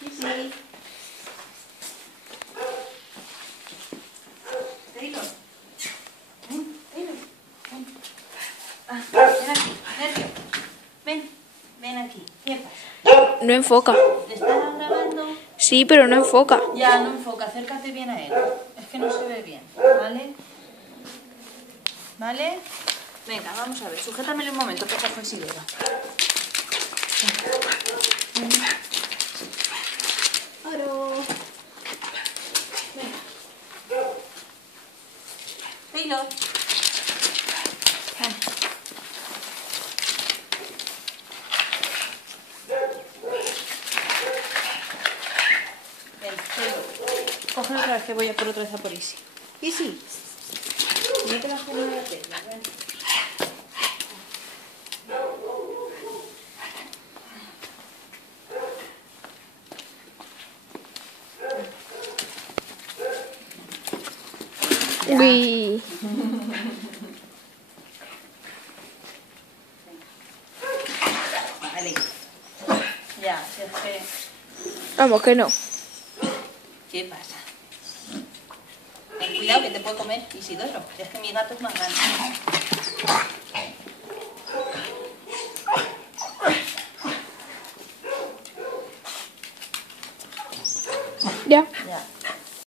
Sí, sí. Taylor. Taylor. Ven. Ah, ven aquí, Sergio. Ven aquí. ¿Qué pasa? No enfoca. ¿Te estás grabando? Sí, pero no enfoca. Ya, no enfoca. Acércate bien a él. Es que no se ve bien. ¿Vale? ¿Vale? Venga, vamos a ver. Sujétamelo un momento que cojo el silero. ¡Oro! Venga. Taylor. Ven. Ven, Taylor. Cógelo otra vez que voy a por otra vez a por Isi. Isi. No te las pongo de la tela, ven. Uy. Vale. Ya, si es que... Vamos, que no. ¿Qué pasa? Ten cuidado que te puede comer Isidoro. Si es que mi gato es más grande.